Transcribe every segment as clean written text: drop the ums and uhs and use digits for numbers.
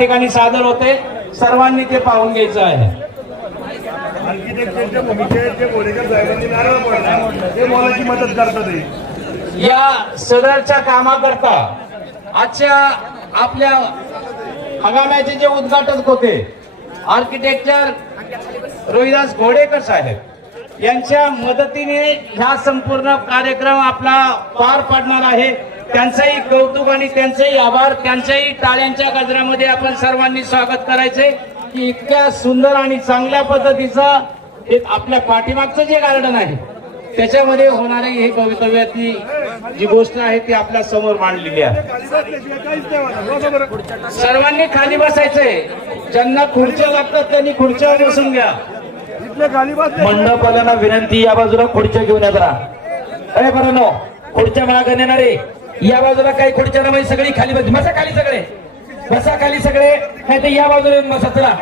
ठिकाणी सादर होते, सर्वांनी ते पाहून घ्यायचं आहे. मदत करतात या सदरच्या कामाकरता आजच्या आपल्या हंगामाचे जे उद्घाटक होते आर्किटेक्चर रोहिदास घोडेकर साहेब यांच्या मदतीने हा संपूर्ण कार्यक्रम आपला पार पडणार आहे. त्यांचंही कौतुक आणि त्यांचेही आभार, त्यांच्याही टाळ्यांच्या गजरामध्ये आपण सर्वांनी स्वागत करायचे की इतक्या सुंदर आणि चांगल्या पद्धतीचं आपल्या पाठीमागचं जे गार्डन आहे त्याच्यामध्ये होणारी हे भवितव्याची जी गोष्ट आहे ती आपल्या समोर मांडलेली आहे. सर्वांनी खाली बसायचंय, ज्यांना खुर्च्या लागतात त्यांनी खुर्च्यावर बसून घ्या. मंडपवाल्यांना विनंती, या बाजूला खुर्च्या घेऊन या जरा. अरे बरं नो, खुर्च्या मागं नेणारे या बाजूला काही खुर्च्या ना, सगळी खाली बसा, खाली सगळे बसा, खाली सगळे, नाही तर या बाजूला येऊन बसा. चला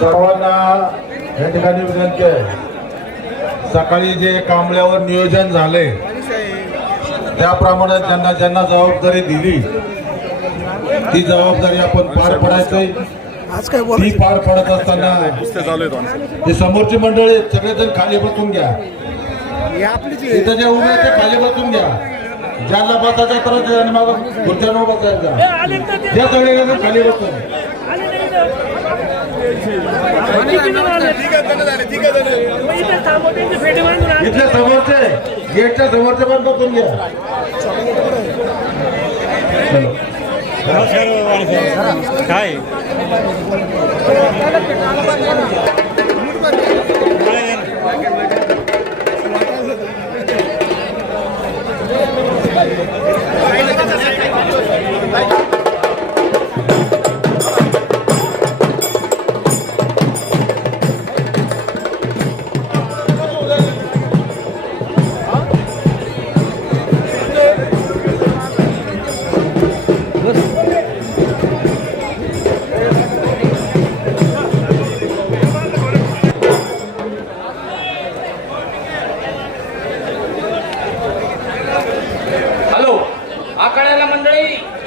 सर्वांना या ठिकाणी विनंती आहे, सकाळी जे कांबळ्यावर नियोजन झाले त्याप्रमाणे ज्यांना ज्यांना जबाबदारी दिली ती जबाबदारी आपण पार पडायचंय. ती पार पडत असताना जे समोरची मंडळी सगळेजण खाली बसून घ्या, इथं जे उभे ते खाली बसून घ्या. ज्यांना बसायचं तर आणि मग खुर्च्यानं बसायचं, त्या सगळे खाली बसून. इथल्या समोरचे गेटच्या समोरचे पण बसून घ्या. काय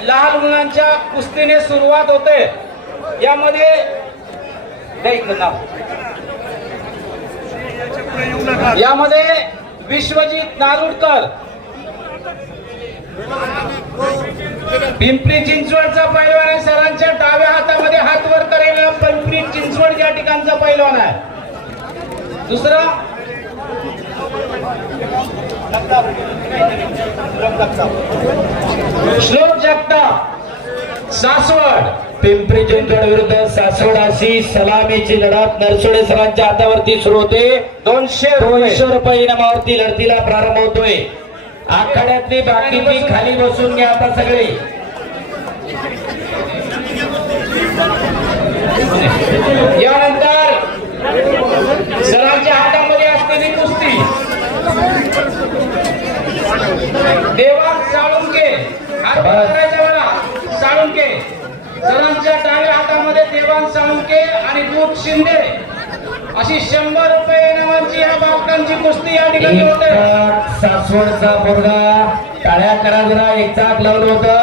लहान मुलांच्या कुस्तीने सुरुवात होते. यामध्ये विश्वजित नारुडकर पिंपरी चिंचवडचा पैलवान आहे. सरांच्या डाव्या हातामध्ये हात वर करेल पिंपरी चिंचवड या ठिकाणचा पैलवान आहे. दुसरा श्लोक जगताप सासवड. पिंपरी चिंचवड विरुद्ध सासवड अशी सलामीची लढत नरसोडे सरांच्या हातावरती सुरू होते. 200 रुपये इनामावरती लढतीला प्रारंभ होतोय. आखाड्यातली बाकीची खाली बसून घ्या आता सगळे. यानंतर सरांच्या हातामध्ये असलेली कुस्ती देवान साळुंके साळुंके सरांच्या डाव्या हातामध्ये देवान साळुंके आणि दूध शिंदे अशी 100 रुपये इनामांची या बालकांची कुस्ती या ठिकाणी होते. सासवडचा पोरगा टाळ्या करा जरा, एक चाक लावलं होतं.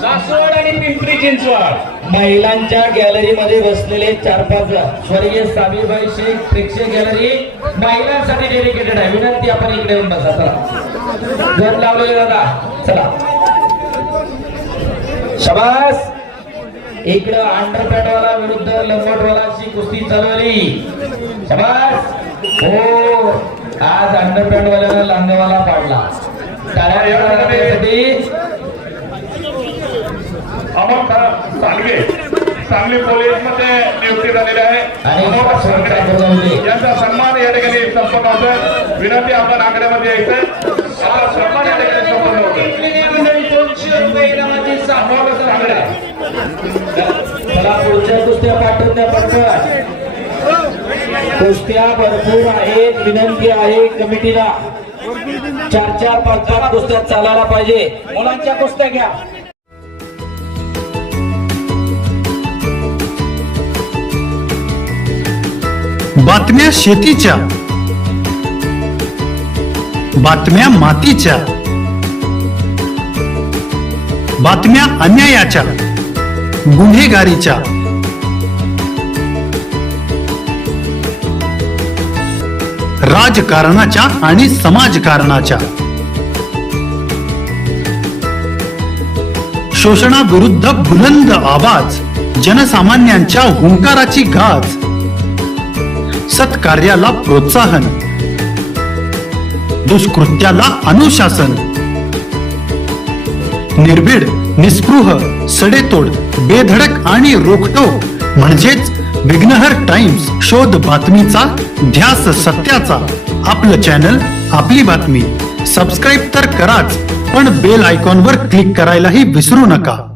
सासवड आणि पिंपरी चिंचवड महिलांच्या गॅलरीमध्ये बसलेले 4-5 स्वर्गीय साबीबाई शेख प्रेक्षक गॅलरी महिलांसाठी डेडिकेटेड आहे. विनंती आपण इकडे येऊन बसा. चला जोर लावलेले दादा, चला शाबास. इकडं अंडरपॅडवाला विरुद्ध लंगोटवालाची कुस्ती चालवली. शाबास. हो, आज अंडरपॅडवाल्याला लांगवाला पाडला. टाळ्यासाठी सांगली पोलीस मध्ये नियुक्ती झालेली आहे. यांचा सन्मान या ठिकाणी संपन्न होतोय. विनंती आपण आकड्यामध्ये यायचं. आपला सन्मान या ठिकाणी संपन्न होतोय. 200 रुपये इनामाची चला पुढच्या कुस्त्या पाठवून द्या पटकन. कुस्त्या भरपूर आहेत. विनंती आहे कमिटीला 4-4, 5-5 कुस्त्या चालायला पाहिजे. मुलांच्या कुस्त्या घ्या. बातम्या शेतीच्या, बातम्या मातीच्या, बातम्या अन्यायाच्या, गुन्हेगारीच्या, राजकारणाच्या आणि समाजकारणाच्या, शोषणाविरुद्ध बुलंद आवाज, जनसामान्यांच्या हुंकाराची गाज, सत्कार्याला प्रोत्साहन, दुष्कृत्याला अनुशासन, निर्भीड, निस्पृह, सडेतोड, बेधडक आणि रोखटोक म्हणजेच विघ्नहर टाइम्स. शोध बातमीचा, ध्यास सत्याचा. आपलं चॅनल, आपली बातमी. सबस्क्राईब तर कराच, पण बेल आयकॉनवर क्लिक करायलाही विसरू नका.